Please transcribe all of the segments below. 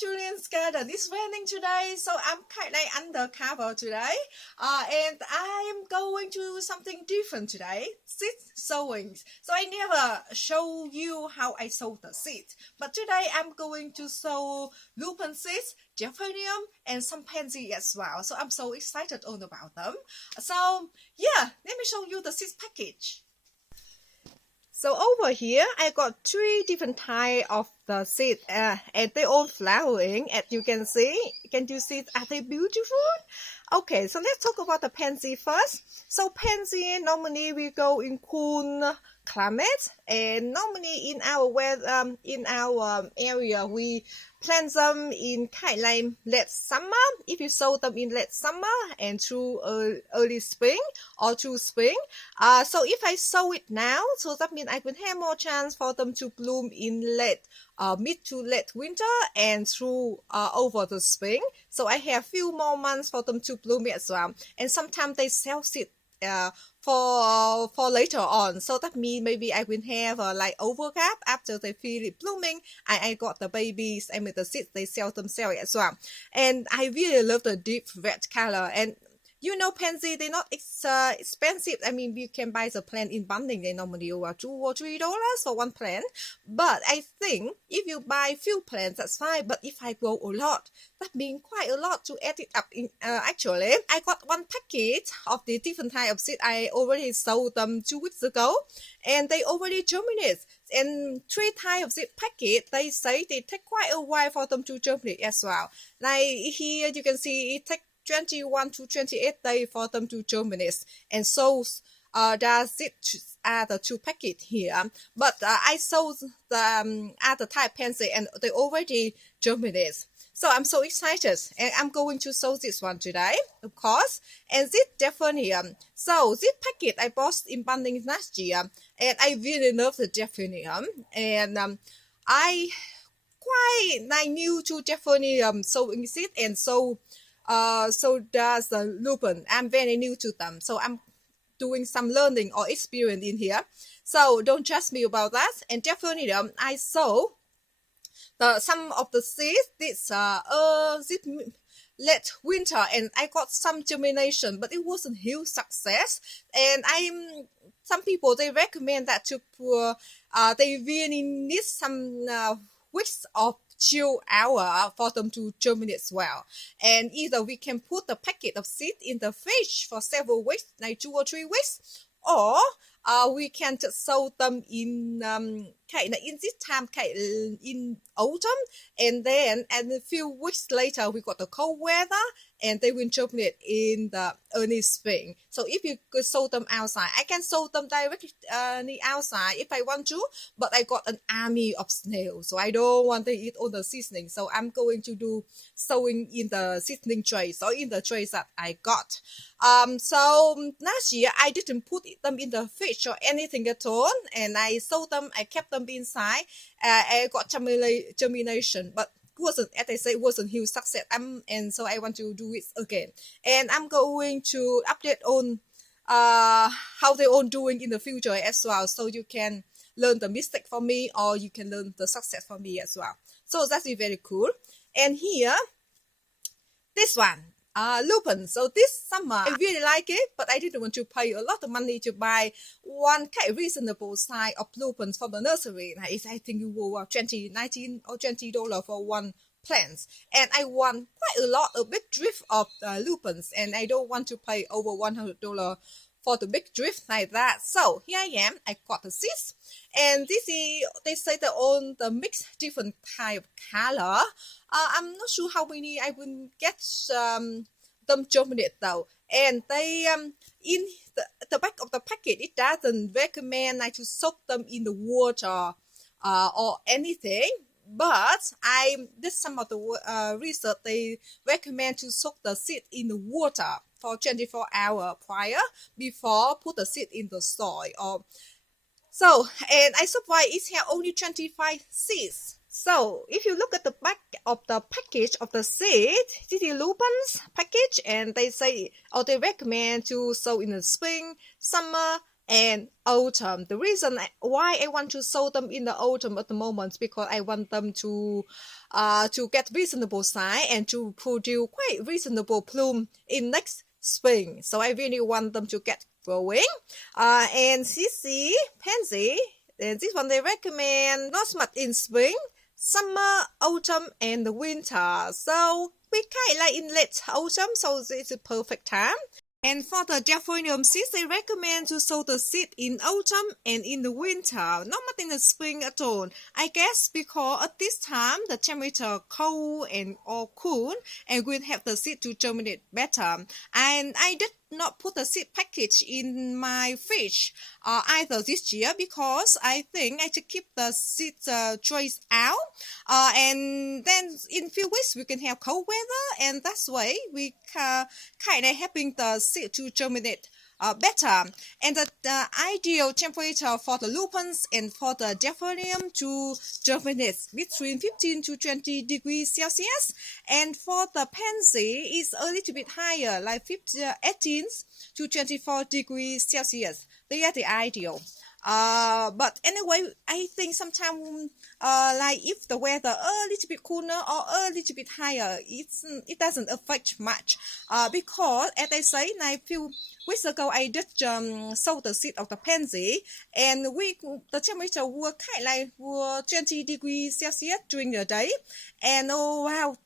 Julian's garden. It's raining today, so I'm kind of undercover today. And I'm going to do something different today. Seed sowing. So I never show you how I sow the seed. But today I'm going to sow lupin seeds, delphinium, and some pansy as well. So I'm so excited all about them. So yeah, let me show you the seed package. So over here, I got 3 different types of the seed, and they all flowering, as you can see. Can you see? Are they beautiful? Okay, so let's talk about the pansy first. So pansy normally we go in cool climate, and normally in our area we plant them in kind of like late summer. If you sow them in late summer and through early spring or through spring, so if I sow it now, so that means I will have more chance for them to bloom in mid to late winter and through over the spring. So I have few more months for them to bloom as well. And sometimes they sell seed for later on. So that means maybe I will have like overcap after they feel it blooming. I got the babies, I mean the seeds they sell themselves as well. And I really love the deep red color. And you know, pansy, they're not expensive. I mean, you can buy the plant in bundling. They normally over $2 or $3 for one plant. But I think if you buy few plants, that's fine. But if I grow a lot, that means quite a lot to add it up. Actually, I got one packet of the different type of seed. I already sold them 2 weeks ago, and they already germinate. And 3 types of seed packet, they say they take quite a while for them to germinate as well. Like here, you can see it takes 21 to 28 days for them to germinate, and so that's it. The 2 packets here, but I sold the other type pansy and they already germinate. So I'm so excited, and I'm going to sow this one today, of course. And this delphinium. So this packet I bought in bundling last year, and I really love the delphinium. And I quite new to delphinium sowing seed, and so does the lupin. I'm very new to them, so I'm doing some learning or experience in here. So don't judge me about that. And definitely, I saw some of the seeds this late winter, and I got some germination, but it wasn't huge success. And some people they recommend that they really need some weeks of chill hour for them to germinate well. And either we can put the packet of seed in the fridge for several weeks, like 2 or 3 weeks, or we can just sow them in in this time in autumn, and then a few weeks later we got the cold weather, and they will germinate in the early spring. So if you could sow them outside, I can sow them directly outside if I want to, but I got an army of snails, so I don't want to eat all the seasoning. So I'm going to do sowing in the seasoning trays or in the trays that I got. So last year I didn't put them in the fridge or anything at all, and I sowed them, I kept them inside. I got germination, but wasn't, as I say, it wasn't huge success. And so I want to do it again, and I'm going to update on how they all doing in the future as well, so you can learn the mistake from me, or you can learn the success from me as well. So that's very cool. And here, this one, lupin. So this summer I really like it, but I didn't want to pay a lot of money to buy one kind of reasonable size of lupins from the nursery. I think you will $19 or $20 for one plant, and I want quite a big drift of lupins, and I don't want to pay over $100 for the big drift like that. So here I am. I got the seeds, and this is, they say they're on the mix different type of color. I'm not sure how many I will get them germinate though. And they in the back of the packet, it doesn't recommend like to soak them in the water or anything. But I did some of the research. They recommend to soak the seed in the water for 24 hours prior before put the seed in the soil. So, and I surprised it had only 25 seeds. So, if you look at the back of the package of the seed, this is lupin's package, and they say, or they recommend to sow in the spring, summer, and autumn. The reason why I want to sow them in the autumn at the moment because I want them to get reasonable size and to produce quite reasonable plume in next spring. So I really want them to get growing. And CC Pansy, and this one they recommend not so much in spring, summer, autumn, and the winter. So we kind of like in late autumn, so it's a perfect time. And for the Delphinium seeds, they recommend to sow the seed in autumn and in the winter, not much in the spring at all. I guess because at this time the temperature cold and or cool, and will help the seed to germinate better. And I did not put the seed package in my fridge either this year because I think I should keep the seed trays out. And then in few weeks we can have cold weather, and that's why we kind of helping the seed to germinate better. And the ideal temperature for the lupins and for the delphinium to germinate between 15 to 20 degrees Celsius, and for the pansy is a little bit higher, like 18 to 24 degrees Celsius. They are the ideal. But anyway, I think sometimes like if the weather a little bit cooler or a little bit higher, it doesn't affect much. Because as I say, like a few weeks ago, I did sow the seed of the pansy, and the temperature were kind of like were 20 degrees Celsius during the day, and oh wow,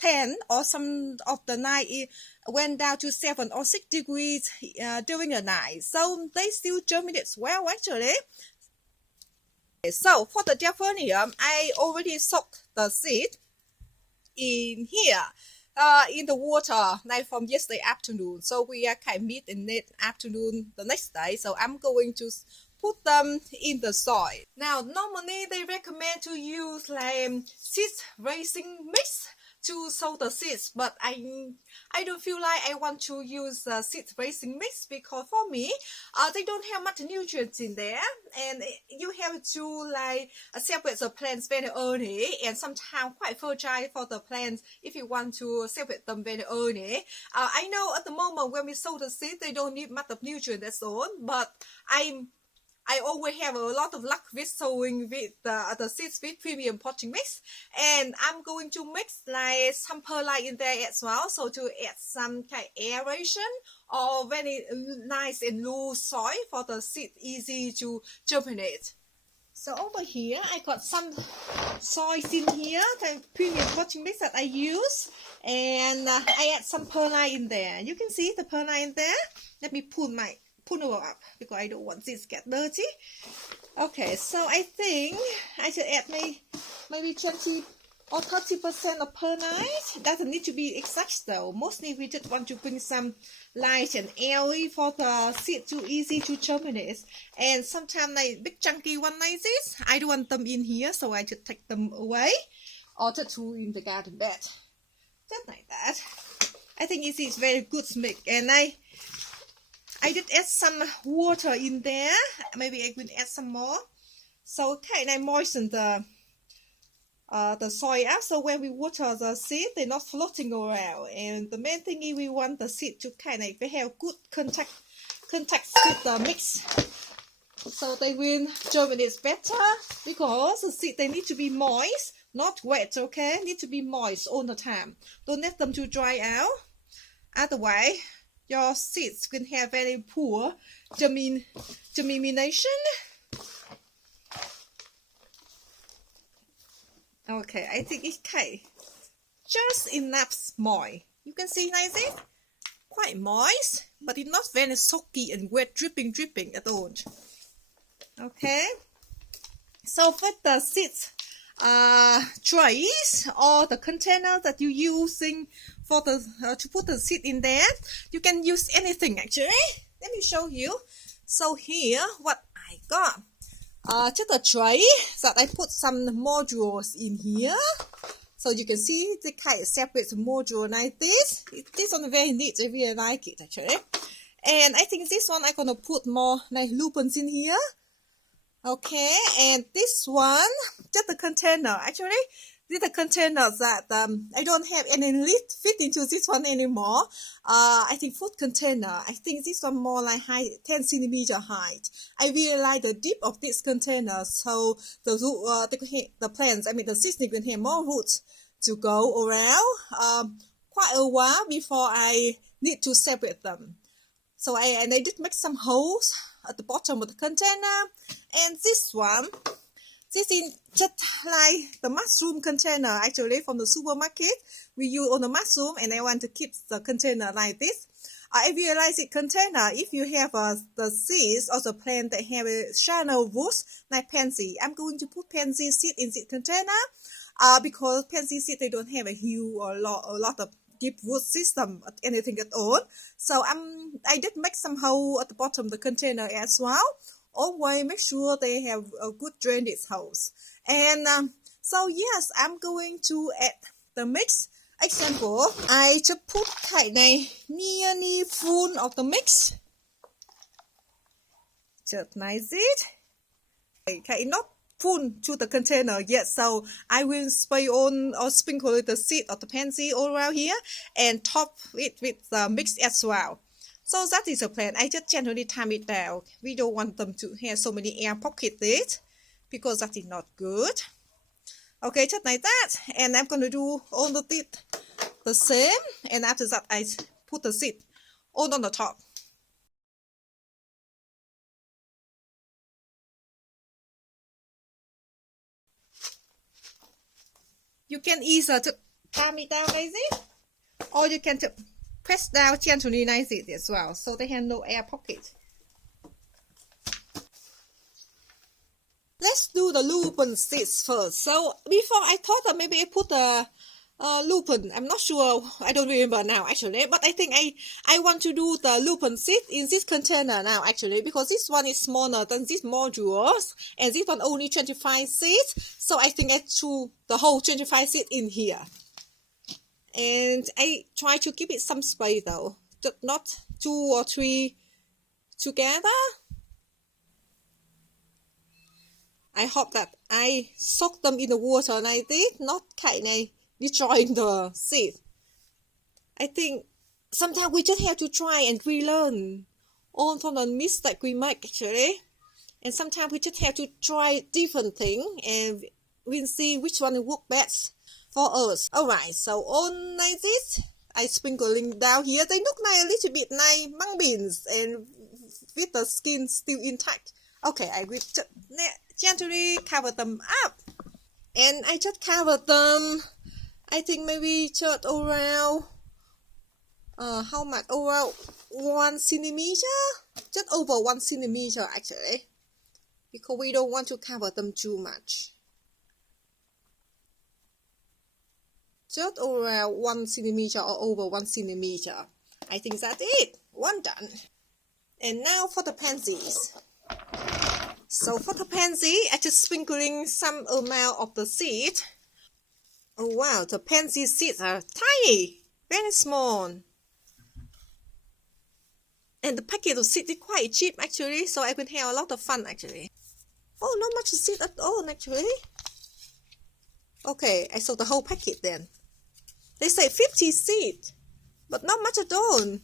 10 or some of the night it went down to 7 or 6 degrees during the night. So they still germinate well actually. So for the delphinium, I already soaked the seed in here in the water like from yesterday afternoon. So we are kind of meet in the afternoon the next day. So I'm going to put them in the soil. Now normally they recommend to use like seed raising mix to sow the seeds, but I don't feel like I want to use seed raising mix because for me they don't have much nutrients in there, and you have to like separate the plants very early, and sometimes quite fragile for the plants if you want to separate them very early. I know at the moment when we sow the seed they don't need much of nutrients that's all, but I always have a lot of luck with sowing with the seeds with premium potting mix, and I'm going to mix like some perlite in there as well, so to add some kind of aeration or very nice and loose soil for the seed easy to germinate. So over here I got some soils in here, the premium potting mix that I use, and I add some perlite in there. You can see the perlite in there. Let me pull up because I don't want this to get dirty. Okay, so I think I should add maybe 20 or 30% of perlite. It doesn't need to be exact though. Mostly we just want to bring some light and airy for the seed too easy to germinate. And sometimes like big chunky one like this, I don't want them in here, so I just take them away or just throw in the garden bed. Just like that. I think it is very good mix, and I did add some water in there. Maybe I will add some more. So kind of moisten the soil up, so when we water the seed, they're not floating around. And the main thing is we want the seed to kind of have good contact with the mix, so they will germinate better. Because the seed they need to be moist, not wet. Okay, need to be moist all the time. Don't let them to dry out. Otherwise, your seeds can have very poor germination. Okay, I think it's just enough moist. You can see like this, quite moist, but it's not very soaky and wet, dripping at all. Okay, so for the seeds trays or the container that you're using for the to put the seed in there, you can use anything actually. Let me show you. So here what I got, just a tray that I put some modules in here, so you can see the kind of separate module like this. This one very neat. I really like it actually. And I think this one I'm gonna put more like lupins in here. Okay, and this one just a container. Actually little containers that I don't have any lid fit into this one anymore. I think food container. I think this one more like 10 centimeter height. I really like the dip of this container, so the plants, I mean the seedling can have more roots to go around quite a while before I need to separate them. So I did make some holes at the bottom of the container, and this is just like the mushroom container actually from the supermarket. We use on the mushroom, and I want to keep the container like this. I realize it container, if you have the seeds or the plant that have a shallow roots like pansy, I'm going to put pansy seed in this container because pansy seed, they don't have a huge or a lot of deep root system, anything at all. So I did make some hole at the bottom of the container as well. Always make sure they have a good drainage holes. And so yes, I'm going to add the mix. Example, I just put cái này nearly full of the mix. Just like this. Okay, not full to the container yet, so I will spray on or sprinkle the seed of the pansy all around here and top it with the mix as well. So that is the plan. I just gently time it down. We don't want them to have so many air pockets because that is not good. Okay, just like that. And I'm going to do all of it the same. And after that, I put the seed all on the top. You can either time it down like this, or you can press down gently like this as well, so they have no air pocket. Let's do the lupin seeds first. So before I thought that maybe I put the lupin. I'm not sure. I don't remember now actually. But I think I want to do the lupin seed in this container now actually, because this one is smaller than these modules, and this one only 25 seeds. So I think I threw the whole 25 seeds in here. And I try to keep it some space though, not 2 or 3 together. I hope that I soak them in the water like this, not kind of destroying the seed. I think sometimes we just have to try and relearn all from the mistake we make actually. And sometimes we just have to try different things and we'll see which one will work best for us. Alright, so on like this, I sprinkling down here. They look like a little bit like mung beans and with the skin still intact. Okay, I will gently cover them up. And I just cover them, I think maybe just around, how much? Around 1 centimeter? Just over 1 centimeter actually. Because we don't want to cover them too much. Just around 1 centimeter or over 1 centimeter. I think that's it. One done. And now for the pansies. So for the pansy, I just sprinkling some amount of the seed. Oh wow, the pansy seeds are tiny, very small. And the packet of seed is quite cheap actually, so I will have a lot of fun actually. Oh, not much seed at all actually. Okay, I sold the whole packet then. They say 50 seed, but not much at all.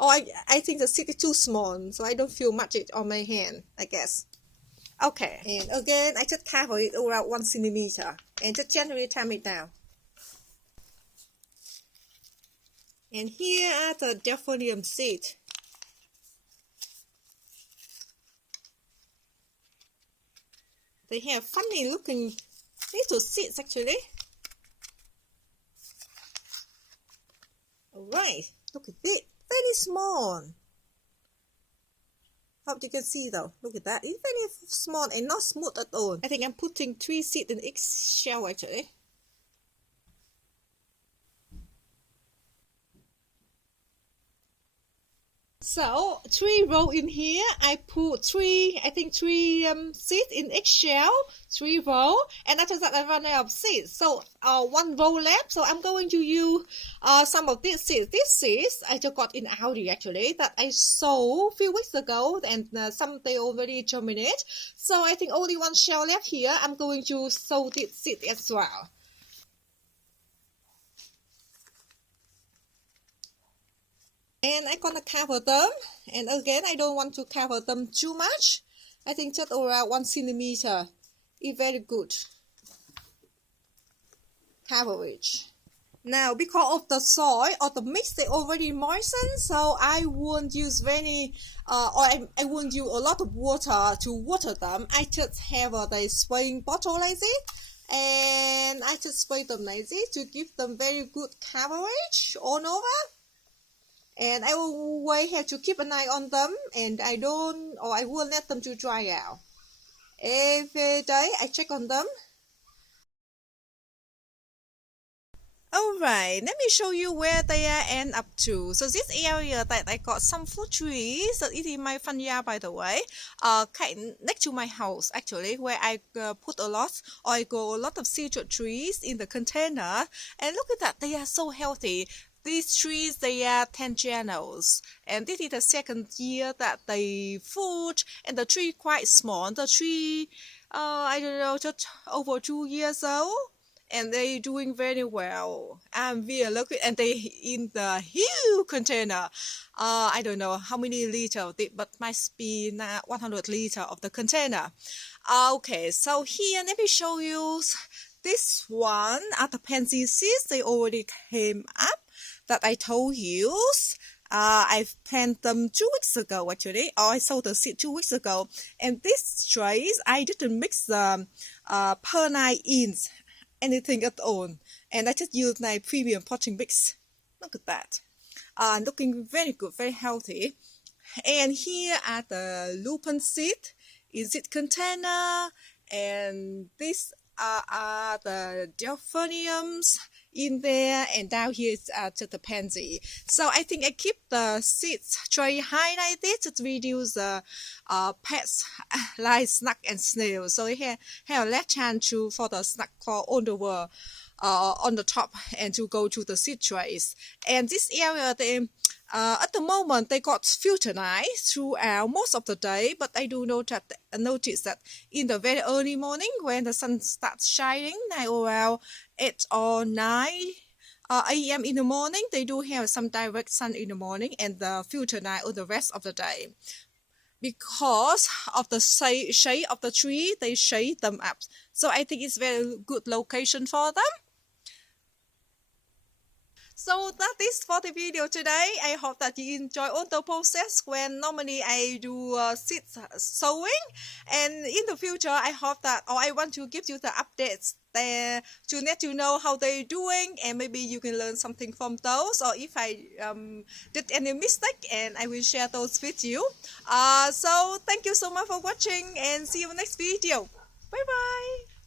Or I think the seed is too small, so I don't feel much it on my hand, I guess. Okay, and again, I just cover it around 1 centimeter and just gently time it down. And here are the delphinium seeds. They have funny looking little seeds actually. Alright, look at it. Very small. Hope you can see though. Look at that. It's very small and not smooth at all. I think I'm putting 3 seeds in each shell actually. So 3 row in here. I put three seeds in each shell, 3 row, and after that I run out of seeds. So 1 row left. So I'm going to use some of these seeds. These seeds I just got in Aldi actually that I sowed a few weeks ago, and some they already germinate. So I think only 1 shell left here. I'm going to sow this seed as well. And I'm gonna cover them, and again I don't want to cover them too much. I think just around 1 centimeter is very good coverage. Now because of the soil or the mix they already moistened, so I won't use any or I won't use a lot of water to water them. I just have the spraying bottle like this, and I just spray them like this to give them very good coverage all over. And I will always have to keep an eye on them, and I will let them to dry out. Every day I check on them. Alright, let me show you where they end up to. So this area that I got some fruit trees, that is in my front yard by the way, kind next to my house actually, where I put a lot of citrus trees in the container, and look at that, they are so healthy. These trees, they are tangerines, and this is the 2nd year that they fruit, and the tree quite small. The tree, I don't know, just over 2 years old, and they doing very well. I'm really lucky, and they in the huge container. I don't know how many liters of it, but must be 100 liters of the container. Okay, so here let me show you. This one are the pansy seeds. They already came up that I told you. I've planted them 2 weeks ago actually, or I sowed the seed 2 weeks ago. And these trays, I didn't mix the perlite in anything at all, and I just used my premium potting mix. Look at that. Looking very good, very healthy. And here are the Lupin seed in seed container, and these are the Delphiniums in there, and down here is just the pansy. So I think I keep the seeds tray high like this to reduce the pests like snake and snail. So I have less chance for the snake crawl on the wall, on the top, and to go to the seed trays. And this area, they at the moment they got filter light throughout most of the day, but I do notice that in the very early morning when the sun starts shining, like around 8 or 9 a.m. in the morning, they do have some direct sun in the morning and the filter light on the rest of the day. Because of the shade of the tree, they shade them up. So I think it's very good location for them. So that is for the video today. I hope that you enjoy all the process when normally I do seed sowing. And in the future, I hope that, or I want to give you the updates there to let you know how they're doing, and maybe you can learn something from those, or if I did any mistake, and I will share those with you. So thank you so much for watching, and see you next video. Bye bye.